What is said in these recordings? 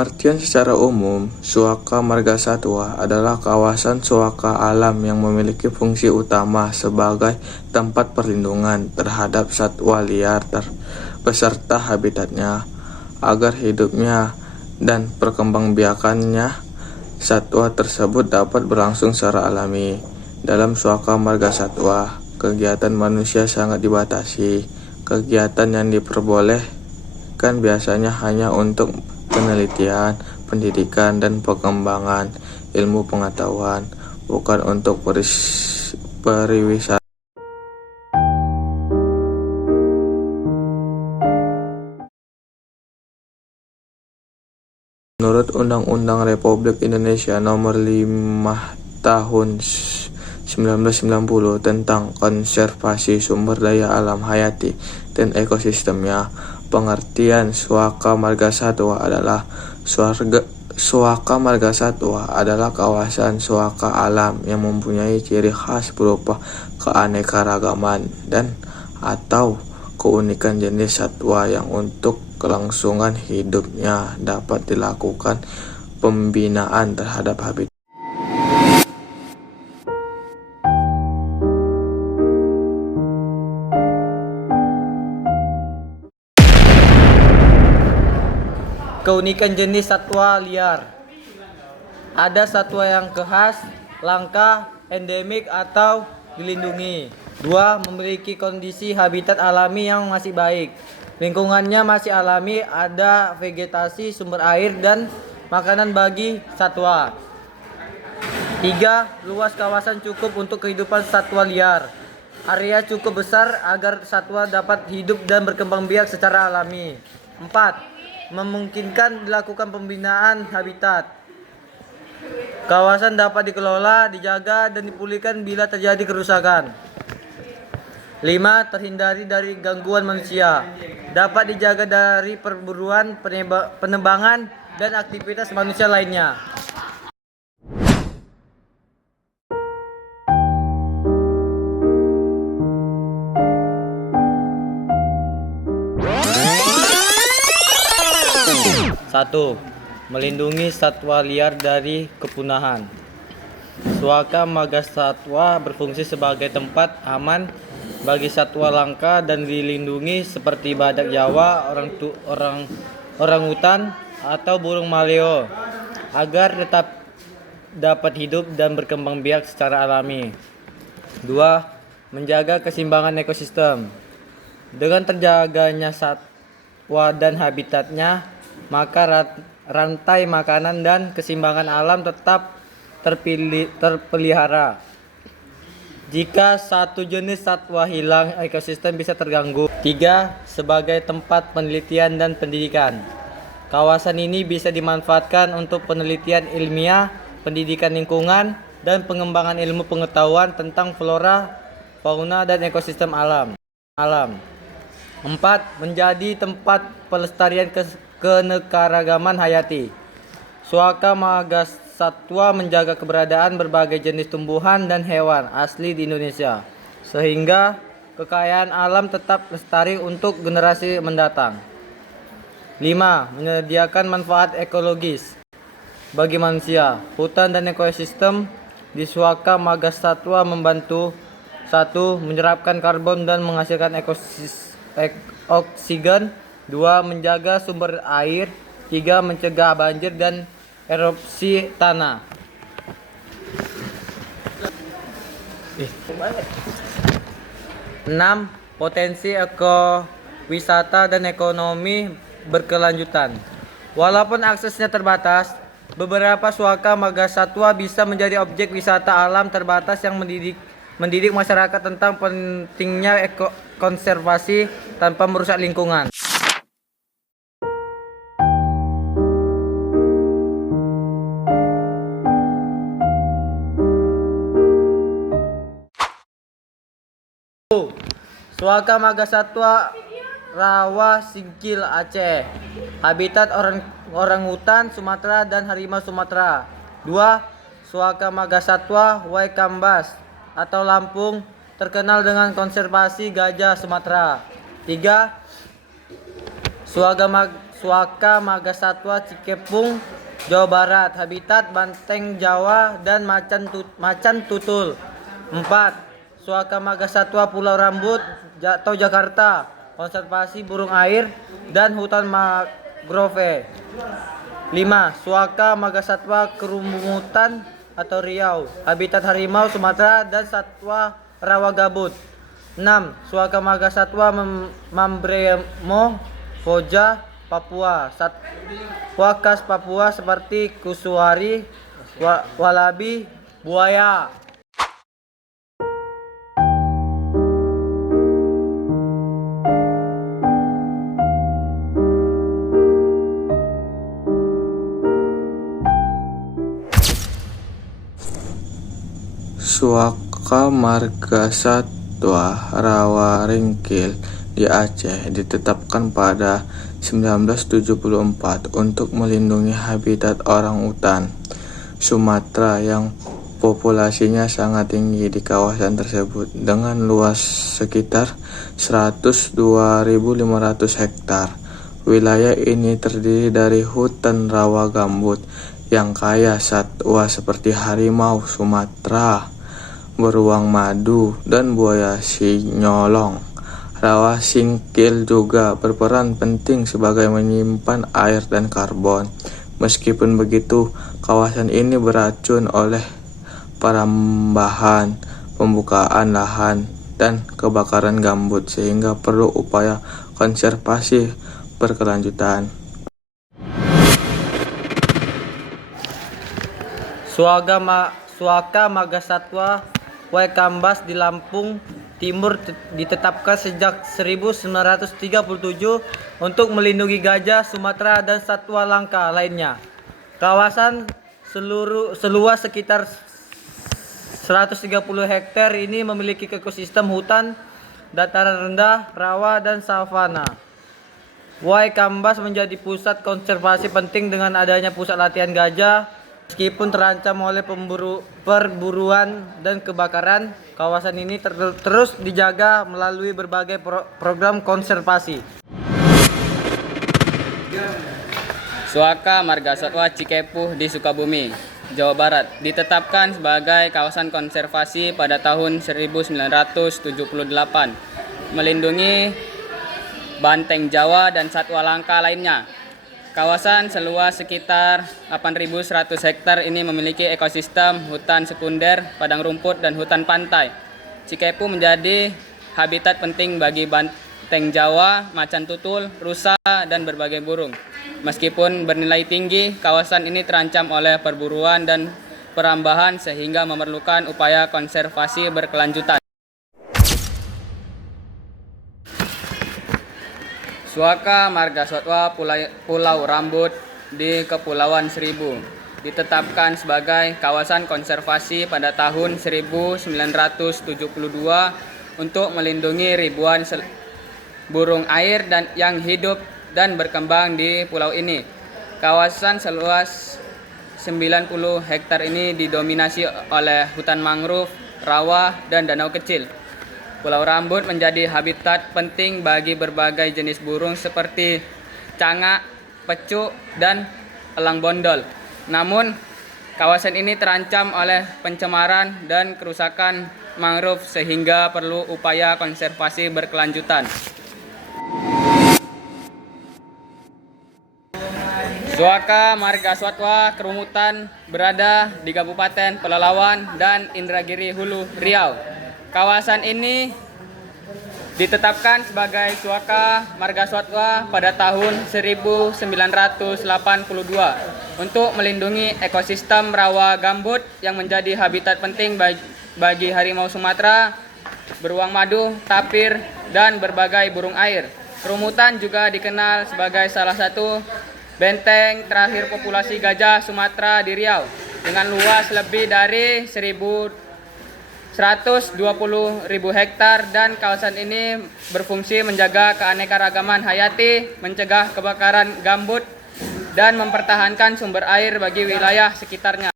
Pengertian secara umum, suaka marga satwa adalah kawasan suaka alam yang memiliki fungsi utama sebagai tempat perlindungan terhadap satwa liar beserta habitatnya, agar hidupnya dan perkembangbiakannya satwa tersebut dapat berlangsung secara alami. Dalam suaka marga satwa, kegiatan manusia sangat dibatasi. Kegiatan yang diperbolehkan biasanya hanya untuk penelitian, pendidikan, dan pengembangan ilmu pengetahuan, bukan untuk pariwisata. Menurut Undang-Undang Republik Indonesia Nomor 5 Tahun 1990 tentang konservasi sumber daya alam hayati dan ekosistemnya, pengertian suaka marga satwa adalah suaka marga satwa adalah kawasan suaka alam yang mempunyai ciri khas berupa keanekaragaman dan atau keunikan jenis satwa yang untuk kelangsungan hidupnya dapat dilakukan pembinaan terhadap habitat. Keunikan jenis satwa liar. Ada satwa yang khas, langka, endemik, atau dilindungi. 2. Memiliki kondisi habitat alami yang masih baik. Lingkungannya masih alami, ada vegetasi, sumber air, dan makanan bagi satwa. 3. Luas kawasan cukup untuk kehidupan satwa liar. Area cukup besar agar satwa dapat hidup dan berkembang biak secara alami. 4. Memungkinkan dilakukan pembinaan habitat. Kawasan dapat dikelola, dijaga, dan dipulihkan bila terjadi kerusakan. 5. Terhindari dari gangguan manusia. Dapat dijaga dari perburuan, penebangan, dan aktivitas manusia lainnya. Satu, melindungi satwa liar dari kepunahan. Suaka marga satwa berfungsi sebagai tempat aman bagi satwa langka dan dilindungi seperti badak Jawa, orangutan, atau burung maleo agar tetap dapat hidup dan berkembang biak secara alami. 2. Menjaga keseimbangan ekosistem. Dengan terjaganya satwa dan habitatnya, maka rantai makanan dan keseimbangan alam tetap terpelihara. Jika satu jenis satwa hilang, ekosistem bisa terganggu. 3. Sebagai tempat penelitian dan pendidikan. Kawasan ini bisa dimanfaatkan untuk penelitian ilmiah, pendidikan lingkungan, dan pengembangan ilmu pengetahuan tentang flora, fauna, dan ekosistem alam. 4. Menjadi tempat pelestarian keanekaragaman hayati. Suaka marga satwa menjaga keberadaan berbagai jenis tumbuhan dan hewan asli di Indonesia, sehingga kekayaan alam tetap lestari untuk generasi mendatang. 5. Menyediakan manfaat ekologis bagi manusia. Hutan dan ekosistem di suaka marga satwa membantu 1. Menyerapkan karbon dan menghasilkan oksigen. 2. Menjaga sumber air. 3. Mencegah banjir dan erupsi tanah. 6. Potensi ekowisata dan ekonomi berkelanjutan. Walaupun aksesnya terbatas, beberapa suaka marga satwa bisa menjadi objek wisata alam terbatas yang mendidik masyarakat tentang pentingnya konservasi tanpa merusak lingkungan. Suaka marga satwa Rawa Singkil Aceh. Habitat orangutan Sumatera dan harimau Sumatera. 2. Suaka marga satwa Waikambas atau Lampung, terkenal dengan konservasi gajah Sumatera. 3. Suaka Margasatwa Cikepung, Jawa Barat. Habitat banteng Jawa dan macan tutul. 4. Suaka Margasatwa Pulau Rambut atau Jakarta, konservasi burung air dan hutan mangrove. 5. Suaka Margasatwa Kerumutan atau Riau, habitat harimau Sumatera dan satwa rawa gabut. 6. Suaka Margasatwa Mambremo Koja, Papua. Satwa khas Papua seperti kusuari, walabi, buaya. Suaka Margasatwa Rawa Ringkil di Aceh ditetapkan pada 1974 untuk melindungi habitat orang utan Sumatera yang populasinya sangat tinggi di kawasan tersebut dengan luas sekitar 102.500 hektar. Wilayah ini terdiri dari hutan rawa gambut yang kaya satwa seperti harimau Sumatera, beruang madu, dan buaya sinyolong. Rawa Singkil juga berperan penting sebagai menyimpan air dan karbon. Meskipun begitu, kawasan ini beracun oleh perambahan, pembukaan lahan, dan kebakaran gambut sehingga perlu upaya konservasi berkelanjutan. Suaka Margasatwa Waikambas di Lampung Timur ditetapkan sejak 1937 untuk melindungi gajah Sumatera dan satwa langka lainnya. Kawasan seluas sekitar 130 hektar ini memiliki ekosistem hutan, dataran rendah, rawa, dan savana. Waikambas menjadi pusat konservasi penting dengan adanya pusat latihan gajah. Meskipun terancam oleh perburuan dan kebakaran, kawasan ini terus dijaga melalui berbagai program konservasi. Suaka Margasatwa Cikepuh di Sukabumi, Jawa Barat ditetapkan sebagai kawasan konservasi pada tahun 1978, melindungi banteng Jawa dan satwa langka lainnya. Kawasan seluas sekitar 8.100 hektar ini memiliki ekosistem hutan sekunder, padang rumput, dan hutan pantai. Cikepuh menjadi habitat penting bagi banteng Jawa, macan tutul, rusa, dan berbagai burung. Meskipun bernilai tinggi, kawasan ini terancam oleh perburuan dan perambahan sehingga memerlukan upaya konservasi berkelanjutan. Suaka Margasatwa Pulau Rambut di Kepulauan Seribu ditetapkan sebagai kawasan konservasi pada tahun 1972 untuk melindungi ribuan burung air yang hidup dan berkembang di pulau ini. Kawasan seluas 90 hektar ini didominasi oleh hutan mangrove, rawa, dan danau kecil. Pulau Rambut menjadi habitat penting bagi berbagai jenis burung seperti cangak, pecuk, dan elang bondol. Namun, kawasan ini terancam oleh pencemaran dan kerusakan mangrove sehingga perlu upaya konservasi berkelanjutan. Suaka Margasatwa Kerumutan berada di Kabupaten Pelalawan dan Indragiri Hulu, Riau. Kawasan ini ditetapkan sebagai Suaka Margasatwa pada tahun 1982 untuk melindungi ekosistem rawa gambut yang menjadi habitat penting bagi harimau Sumatera, beruang madu, tapir, dan berbagai burung air. Kerumutan juga dikenal sebagai salah satu benteng terakhir populasi gajah Sumatera di Riau dengan luas lebih dari 120.000 hektar, dan kawasan ini berfungsi menjaga keanekaragaman hayati, mencegah kebakaran gambut, dan mempertahankan sumber air bagi wilayah sekitarnya.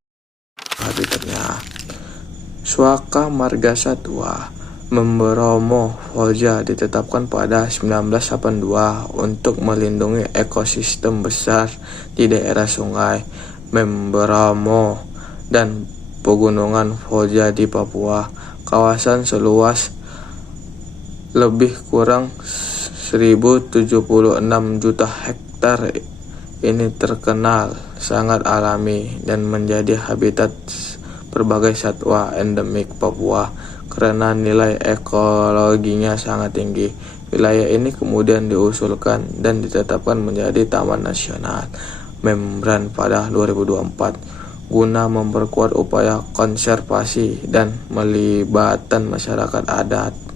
Habitatnya Suaka Margasatwa Membromo Folja ditetapkan pada 1982 untuk melindungi ekosistem besar di daerah sungai Membromo dan pegunungan Folja di Papua. Kawasan seluas lebih kurang 1076 juta hektar ini terkenal sangat alami dan menjadi habitat berbagai satwa endemik Papua karena nilai ekologinya sangat tinggi. Wilayah ini kemudian diusulkan dan ditetapkan menjadi Taman Nasional Membran pada 2024 guna memperkuat upaya konservasi dan melibatkan masyarakat adat.